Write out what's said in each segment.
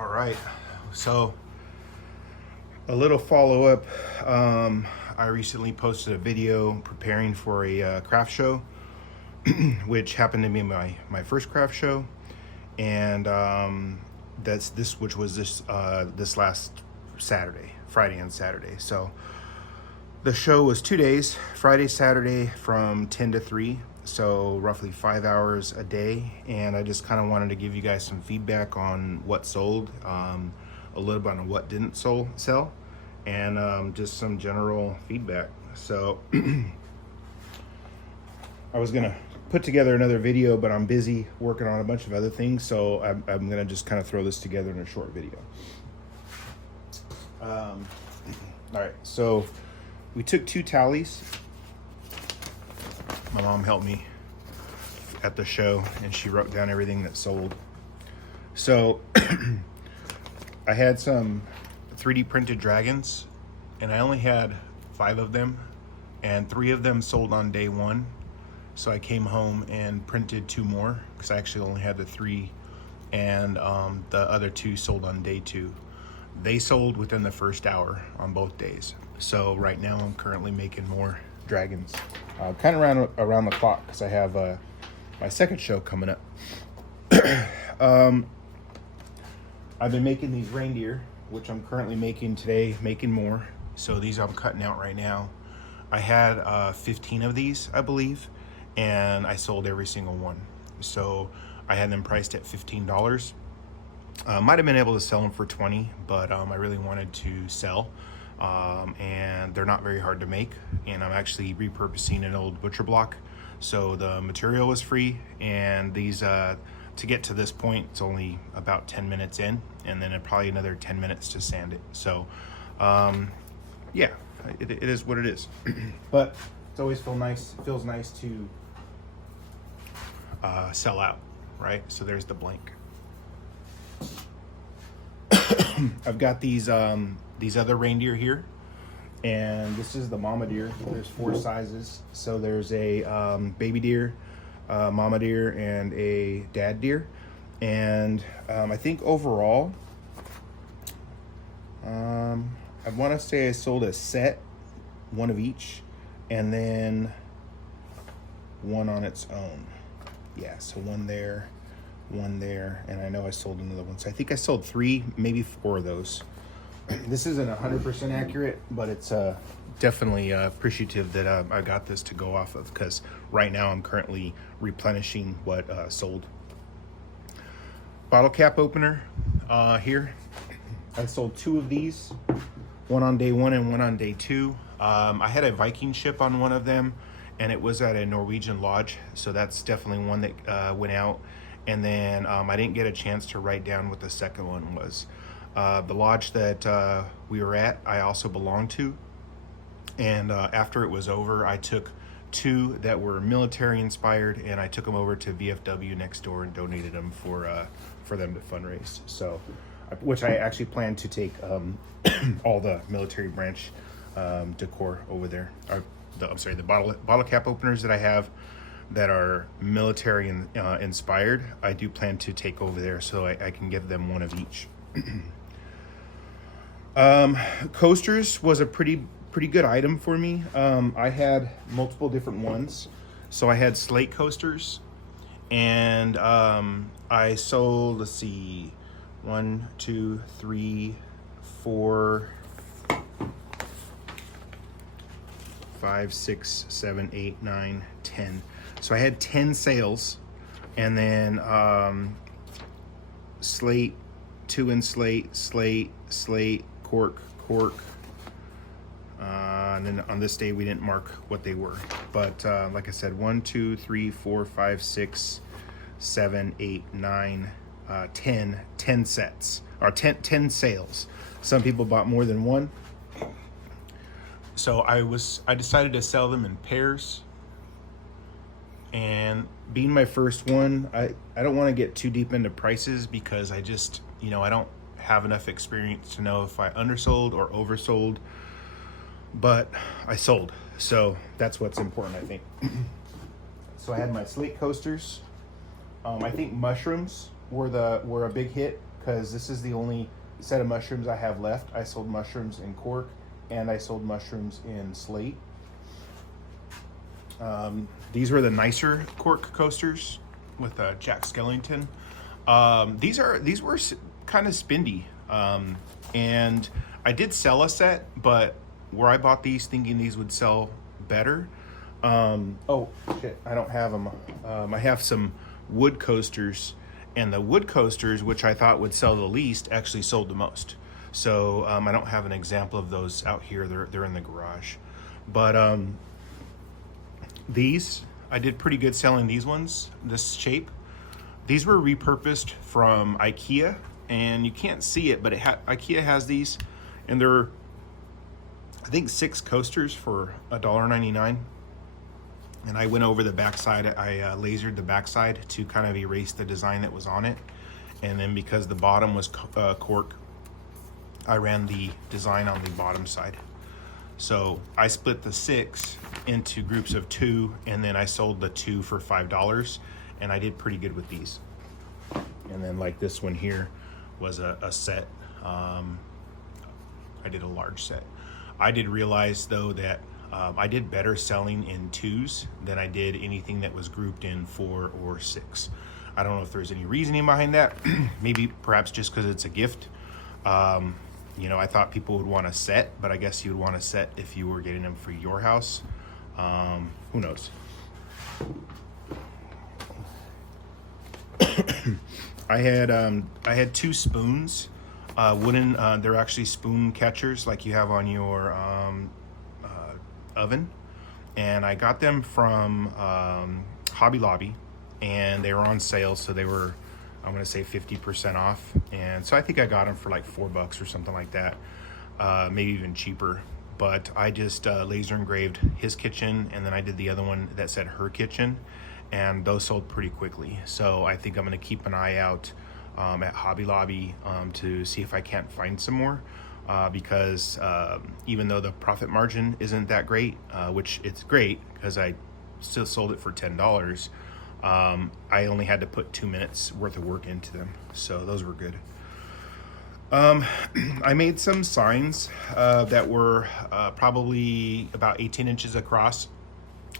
All right, so a little follow-up. I recently posted a video preparing for a craft show, which happened to be my first craft show, and which was this last Saturday, Friday and Saturday. So the show was 2 days, Friday, Saturday, from 10 to 3. So roughly 5 hours a day, and I just kind of wanted to give you guys some feedback on what sold, a little bit on what didn't sell, and just some general feedback. So I was gonna put together another video, but I'm busy working on a bunch of other things, so I'm gonna just kind of throw this together in a short video. All right, so we took 2 tallies. My mom helped me at the show, and she wrote down everything that sold. So I had some 3D printed dragons, and I only had 5 of them, and 3 of them sold on day 1. So I came home and printed 2 more, because I actually only had the 3, and the other 2 sold on day 2. They sold within the first hour on both days. So right now I'm currently making more dragons, kind of around the clock, because I have my second show coming up. I've been making these reindeer, which I'm currently making today, making more. So these I'm cutting out right now. I had 15 of these, I believe, and I sold every single one. So I had them priced at $15. Might have been able to sell them for 20, but I really wanted to sell. And they're not very hard to make, and I'm actually repurposing an old butcher block, so the material was free. And these to get to this point, it's only about 10 minutes in, and then probably another 10 minutes to sand it. So yeah, it is what it is. But it's always feels nice to sell out, right? So there's the blank. I've got these other reindeer here, and this is the mama deer. There's 4 sizes. So there's a baby deer, mama deer, and a dad deer. And I think overall, I want to say I sold a set, 1 of each, and then 1 on its own. Yeah, so 1 there, 1 there, and I know I sold another one. So I think I sold 3, maybe 4 of those. This isn't 100% accurate, but it's definitely appreciative that I got this to go off of, because right now I'm currently replenishing what sold. Bottle cap opener here. I sold 2 of these, 1 on day 1 and 1 on day 2. I had a Viking ship on one of them, and it was at a Norwegian lodge, so that's definitely one that went out. And then I didn't get a chance to write down what the second one was. The lodge that we were at, I also belonged to. And after it was over, I took 2 that were military inspired, and I took them over to VFW next door and donated them for them to fundraise. So, which I actually plan to take all the military branch decor over there. The bottle cap openers that I have that are military inspired, I do plan to take over there, so I can give them 1 of each. Coasters was a pretty good item for me. I had multiple different ones. So I had slate coasters, and I sold, let's see, 1, 2, 3, 4, 5, 6, 7, 8, 9, 10. So I had 10 sales, and then slate, 2 in slate, cork. And then on this day we didn't mark what they were, but like I said, 1, 2, 3, 4, 5, 6, 7, 8, 9, 10 sets, or 10 sales. Some people bought more than 1. So I decided to sell them in pairs. And being my first one, I don't want to get too deep into prices, because I just, I don't have enough experience to know if I undersold or oversold, but I sold. So that's what's important, I think. So I had my slate coasters. I think mushrooms were a big hit. because this is the only set of mushrooms I have left. I sold mushrooms in cork and I sold mushrooms in slate. These were the nicer cork coasters with Jack Skellington. These were kind of spendy, and I did sell a set, but where I bought these thinking these would sell better. Oh shit, I don't have them. I have some wood coasters, and the wood coasters, which I thought would sell the least, actually sold the most. So I don't have an example of those out here. They're in the garage, but these, I did pretty good selling these ones, this shape. These were repurposed from IKEA, and you can't see it, but IKEA has these, and they're, I think, 6 coasters for $1.99. And I went over the backside. I lasered the backside to kind of erase the design that was on it. And then because the bottom was cork, I ran the design on the bottom side. So I split the 6 into groups of 2, and then I sold the 2 for $5, and I did pretty good with these. And then like this one here was a set. I did a large set. I did realize though that I did better selling in 2s than I did anything that was grouped in 4 or 6. I don't know if there's any reasoning behind that. Maybe perhaps just because it's a gift. You know, I thought people would want a set, but I guess you would want a set if you were getting them for your house. Who knows? I had 2 spoons, wooden. They're actually spoon catchers like you have on your oven, and I got them from Hobby Lobby, and they were on sale, so they were, I'm gonna say 50% off, and so I think I got them for like $4 or something like that, maybe even cheaper. But I just laser engraved his kitchen, and then I did the other one that said her kitchen, and those sold pretty quickly. So I think I'm gonna keep an eye out at Hobby Lobby to see if I can't find some more, because even though the profit margin isn't that great, which it's great because I still sold it for $10, I only had to put 2 minutes worth of work into them, so those were good. I made some signs that were probably about 18 inches across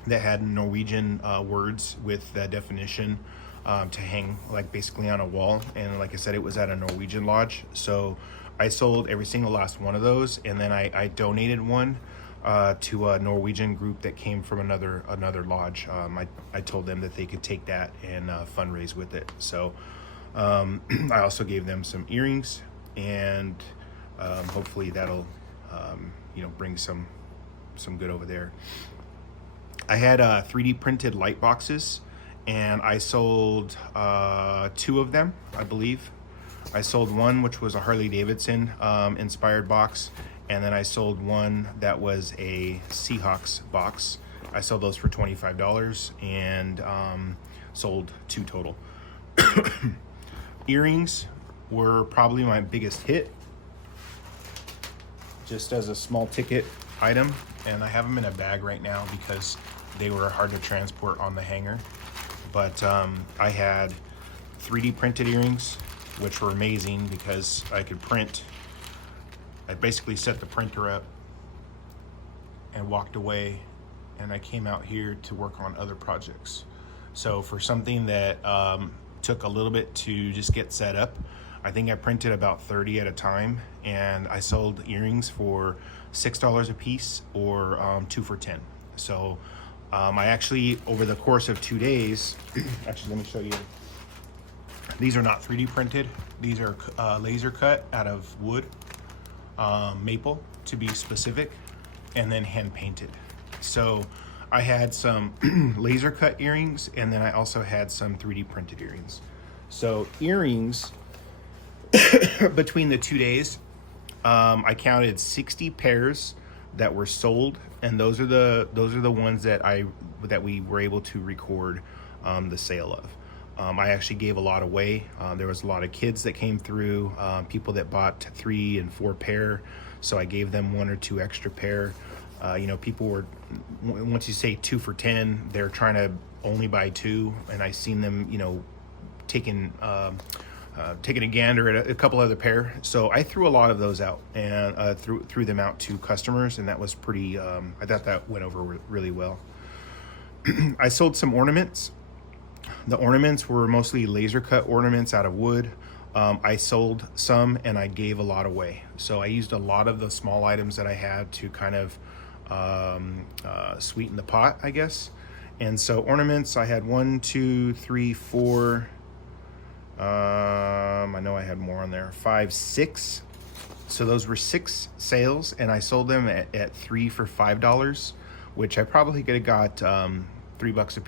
that had Norwegian words with the definition to hang like basically on a wall, and like I said, it was at a Norwegian lodge, so I sold every single last one of those, and then I donated one to a Norwegian group that came from another lodge. I told them that they could take that and fundraise with it. So I also gave them some earrings, and hopefully that'll you know, bring some good over there. I had 3D printed light boxes, and I sold 2 of them, I believe. I sold one which was a Harley Davidson inspired box, and then I sold one that was a Seahawks box. I sold those for $25, and sold 2 total. Earrings were probably my biggest hit, just as a small ticket item, and I have them in a bag right now because they were hard to transport on the hanger. But I had 3D printed earrings, which were amazing because I could print. I basically set the printer up and walked away, and I came out here to work on other projects. So for something that took a little bit to just get set up, I think I printed about 30 at a time, and I sold earrings for $6 a piece, or 2 for $10. So I actually, over the course of 2 days, actually, let me show you. These are not 3D printed. These are laser cut out of wood, maple to be specific, and then hand painted. So I had some laser cut earrings, and then I also had some 3D printed earrings. So earrings, between the 2 days, I counted 60 pairs that were sold, and those are the ones that we were able to record the sale of. I actually gave a lot away. There was a lot of kids that came through, people that bought 3 and 4 pair, so I gave them 1 or 2 extra pair. You know, people were, once you say 2 for $10, they're trying to only buy 2, and I seen them, you know, taking taking a gander at a couple other pair. So I threw a lot of those out and threw them out to customers, and that was pretty, I thought that went over really well. I sold some ornaments. The ornaments were mostly laser cut ornaments out of wood. I sold some and I gave a lot away. So I used a lot of the small items that I had to kind of sweeten the pot, I guess. And so ornaments, I had 1, 2, 3, 4. I know I had more on there. 5, 6. So those were 6 sales, and I sold them at 3 for $5, which I probably could have got $3 a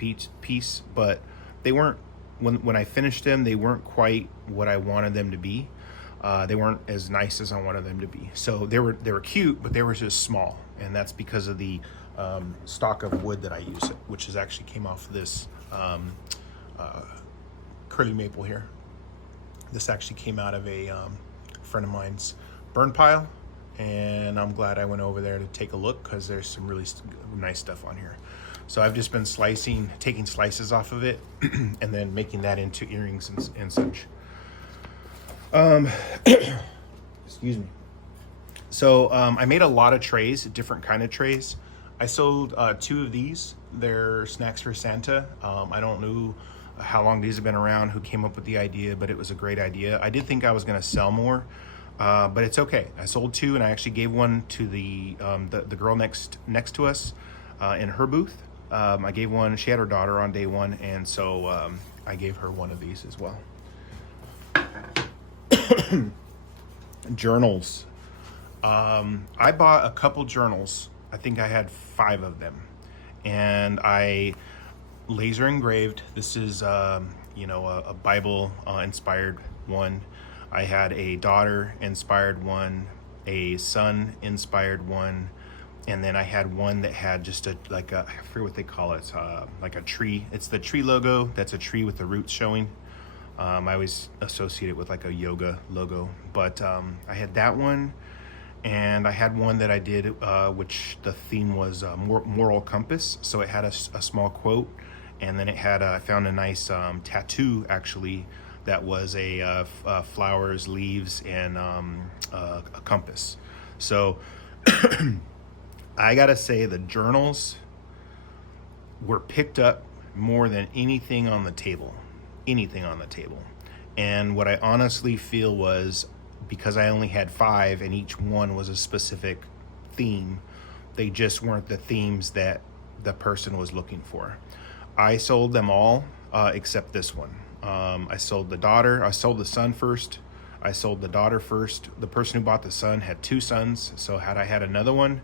piece, but they weren't. When I finished them, they weren't quite what I wanted them to be. They weren't as nice as I wanted them to be. So they were cute, but they were just small, and that's because of the stock of wood that I use, which is actually came off this curly maple here. This actually came out of a friend of mine's burn pile, and I'm glad I went over there to take a look because there's some really nice stuff on here. So I've just been taking slices off of it and then making that into earrings and such. Excuse me. So I made a lot of trays, different kind of trays. I sold 2 of these. They're snacks for Santa. I don't know how long these have been around, who came up with the idea, but it was a great idea. I did think I was going to sell more, but it's okay. I sold 2, and I actually gave one to the girl next to us in her booth. I gave one. She had her daughter on day 1, and so I gave her one of these as well. Journals. I bought a couple journals. I think I had 5 of them, and I laser engraved. This is a Bible inspired one. I had a daughter inspired one, a son inspired one, and then I had one that had just I forget what they call it, like a tree. It's the tree logo. That's a tree with the roots showing. I always associate it with like a yoga logo, but I had that one, and I had one that I did, which the theme was moral compass. So it had a small quote, and then it had I found a nice tattoo actually that was a flowers, leaves, and a compass. So I gotta say the journals were picked up more than anything on the table. And what I honestly feel was, because I only had 5 and each one was a specific theme, they just weren't the themes that the person was looking for. I sold them all except this one. I sold the daughter. I sold the son first. I sold the daughter first. The person who bought the son had 2 sons, so had I had another one,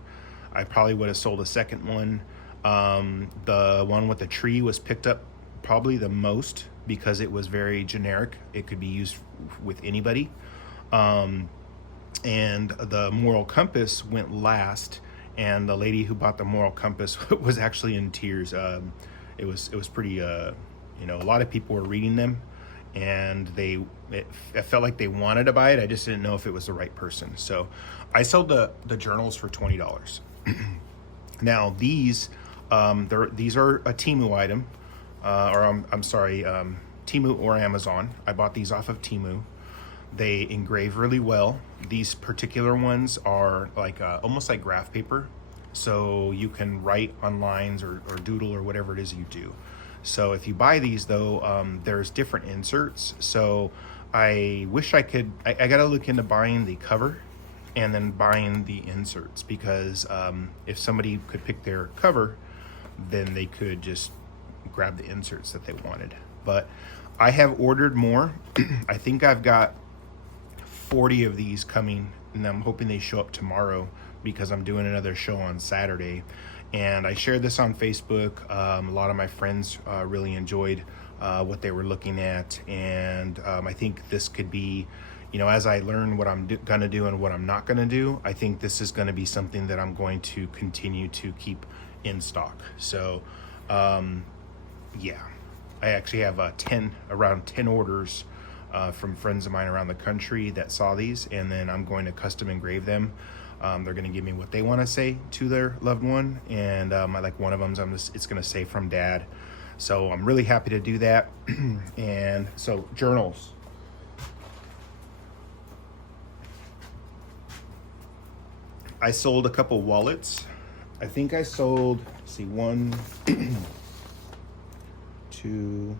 I probably would have sold a second one. The one with the tree was picked up probably the most because it was very generic. It could be used with anybody. And the moral compass went last, and the lady who bought the moral compass was actually in tears. It was pretty, a lot of people were reading them, and it felt like they wanted to buy it. I just didn't know if it was the right person. So I sold the journals for $20. Now these are a Temu item, Temu or Amazon. I bought these off of Temu. They engrave really well. These particular ones are like almost like graph paper, so you can write on lines or doodle or whatever it is you do. So if you buy these though, there's different inserts. So I wish I could. I gotta look into buying the cover and then buying the inserts, because if somebody could pick their cover, then they could just grab the inserts that they wanted. But I have ordered more. I think I've got 40 of these coming, and I'm hoping they show up tomorrow because I'm doing another show on Saturday. And I shared this on Facebook. A lot of my friends really enjoyed what they were looking at, and I think this could be, as I learn what I'm gonna do and what I'm not gonna do, I think this is gonna be something that I'm going to continue to keep in stock. So yeah, I actually have around 10 orders from friends of mine around the country that saw these, and then I'm going to custom engrave them. They're going to give me what they want to say to their loved one, and I like one of them. It's going to say from Dad, so I'm really happy to do that. And so journals, I sold a couple wallets. I think I sold, let's see, 1, 2,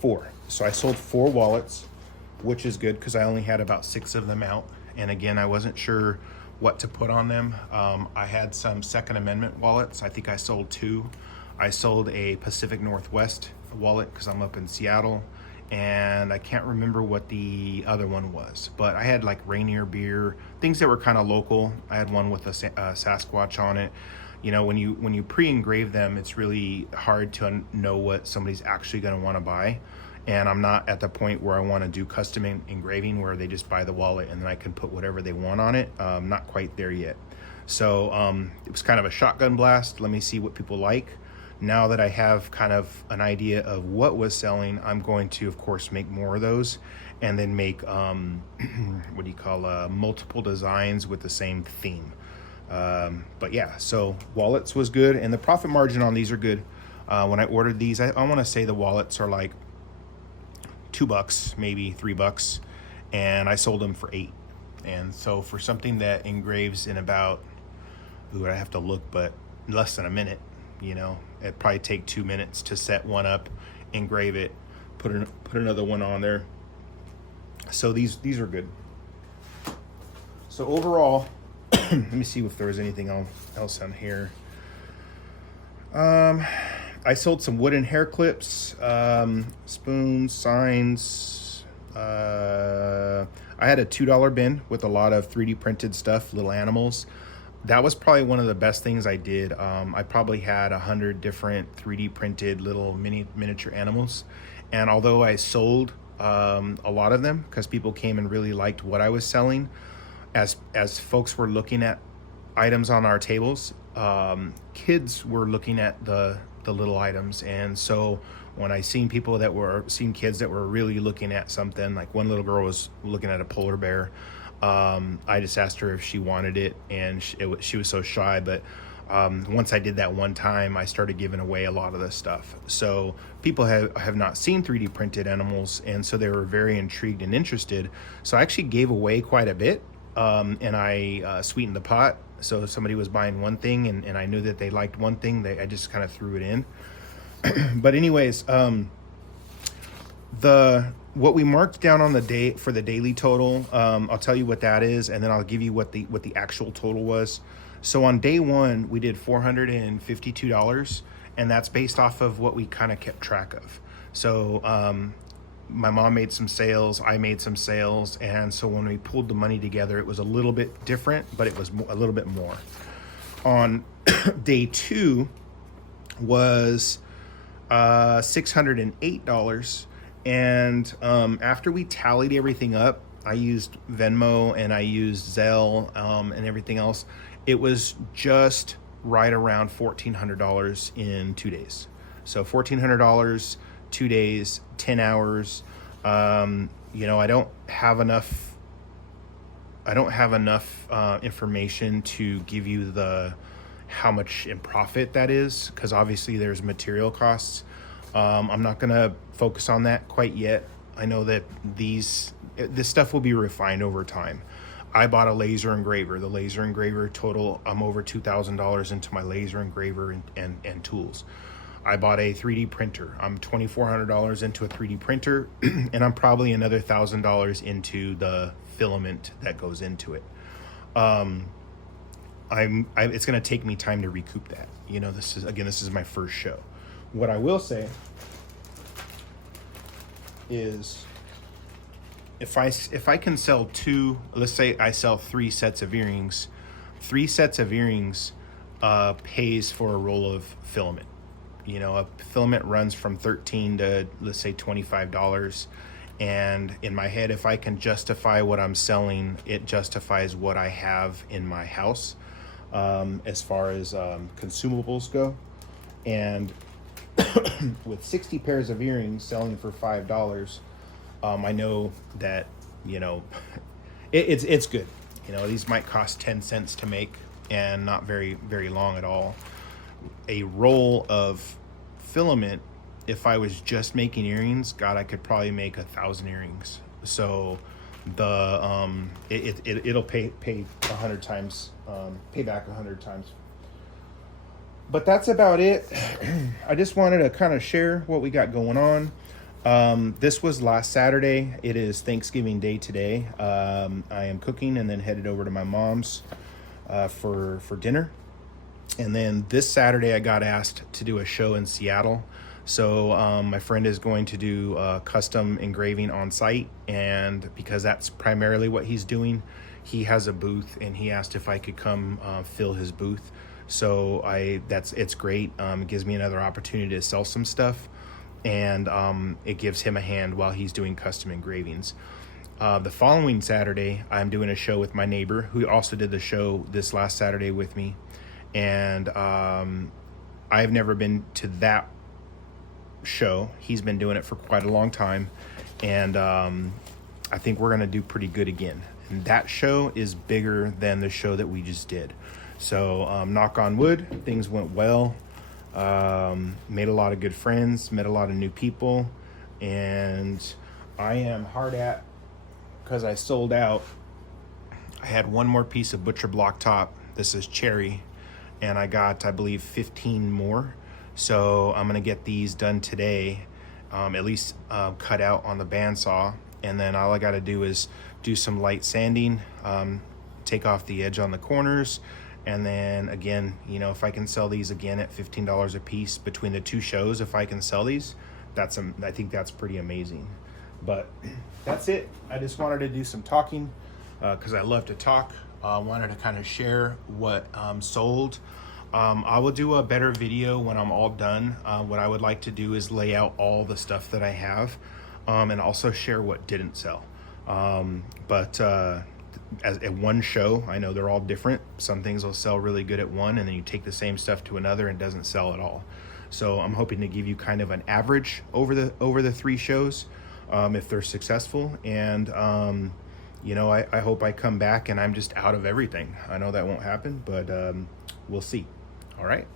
4. So I sold 4 wallets, which is good because I only had about 6 of them out. And again, I wasn't sure what to put on them. I had some Second Amendment wallets. I think I sold 2. I sold a Pacific Northwest wallet because I'm up in Seattle, and I can't remember what the other one was, but I had like Rainier beer, things that were kind of local. I had one with a Sasquatch on it. You know, when you pre-engrave them, it's really hard to know what somebody's actually going to want to buy. And I'm not at the point where I want to do custom engraving where they just buy the wallet and then I can put whatever they want on it. Not quite there yet. So it was kind of a shotgun blast. Let me see what people like. Now that I have kind of an idea of what was selling, I'm going to, of course, make more of those and then make, what do you call, multiple designs with the same theme. But yeah, so wallets was good, and the profit margin on these are good. When I ordered these, I want to say the wallets are like $2, maybe $3, and I sold them for $8. And so for something that engraves in about, ooh, I have to look, but less than a minute, you know, it'd probably take 2 minutes to set one up, engrave it, put another one on there. So these are good. So overall, let me see if there was anything else on here. I sold some wooden hair clips, spoons, signs. I had a $2 bin with a lot of 3D printed stuff, little animals. That was probably one of the best things I did. I probably had 100 different 3D printed little miniature animals. And although I sold a lot of them because people came and really liked what I was selling, as folks were looking at items on our tables, kids were looking at the little items. And so when I seen kids that were really looking at something, like one little girl was looking at a polar bear, I just asked her if she wanted it, and she was so shy. But once I did that one time, I started giving away a lot of this stuff. So people have not seen 3D printed animals, and so they were very intrigued and interested. So I actually gave away quite a bit, and I sweetened the pot. So if somebody was buying one thing and I knew that they liked one thing, I just kind of threw it in. But anyways, what we marked down on the day for the daily total, I'll tell you what that is, and then I'll give you what the actual total was. So on day 1, we did $452, and that's based off of what we kind of kept track of. So my mom made some sales, I made some sales, and so when we pulled the money together, it was a little bit different, but it was a little bit more. On day 2 was $608. And after we tallied everything up, I used Venmo and I used Zelle and everything else. It was just right around $1,400 in 2 days. So $1,400, 2 days, 10 hours. You know, I don't have enough information to give you how much in profit that is, because obviously there's material costs. I'm not gonna focus on that quite yet. I know that this stuff will be refined over time. I bought a laser engraver. The laser engraver total, I'm over $2,000 into my laser engraver and tools. I bought a 3D printer. I'm $2,400 into a 3D printer, and I'm probably another $1,000 into the filament that goes into it. It's gonna take me time to recoup that. You know, this is my first show. What I will say is, if I can sell let's say I sell 3 sets of earrings, 3 sets of earrings pays for a roll of filament. You know, a filament runs from $13 to, let's say, $25. And in my head, if I can justify what I'm selling, it justifies what I have in my house as far as consumables go. And with 60 pairs of earrings selling for $5, I know that, you know, it's good. You know, these might cost 10 cents to make and not very, very long at all. A roll of filament, if I was just making earrings, God, I could probably make 1,000 earrings. So it'll pay 100 times, pay back 100 times. But that's about it. I just wanted to kind of share what we got going on. This was last Saturday. It is Thanksgiving Day today. I am cooking and then headed over to my mom's for dinner. And then this Saturday I got asked to do a show in Seattle. So my friend is going to do custom engraving on site, and because that's primarily what he's doing, he has a booth, and he asked if I could come fill his booth. So it's great. It gives me another opportunity to sell some stuff, and it gives him a hand while he's doing custom engravings. The following Saturday, I'm doing a show with my neighbor who also did the show this last Saturday with me, and I've never been to that show. He's been doing it for quite a long time, and I think we're gonna do pretty good again. And that show is bigger than the show that we just did. So knock on wood, things went well. Made a lot of good friends, met a lot of new people, and I am hard at, because I sold out. I had one more piece of butcher block top. This is cherry, and I got, I believe, 15 more. So I'm gonna get these done today, at least cut out on the bandsaw, and then all I gotta do is do some light sanding, take off the edge on the corners, and then again, you know, if I can sell these again at $15 a piece between the two shows, if I can sell these, I think that's pretty amazing. But that's it. I just wanted to do some talking because I love to talk. Wanted to kind of share what sold. I will do a better video when I'm all done. What I would like to do is lay out all the stuff that I have, and also share what didn't sell. As at one show, I know they're all different. Some things will sell really good at one, and then you take the same stuff to another and it doesn't sell at all. So I'm hoping to give you kind of an average over the three shows, if they're successful. And you know, I hope I come back and I'm just out of everything. I know that won't happen, but we'll see. All right.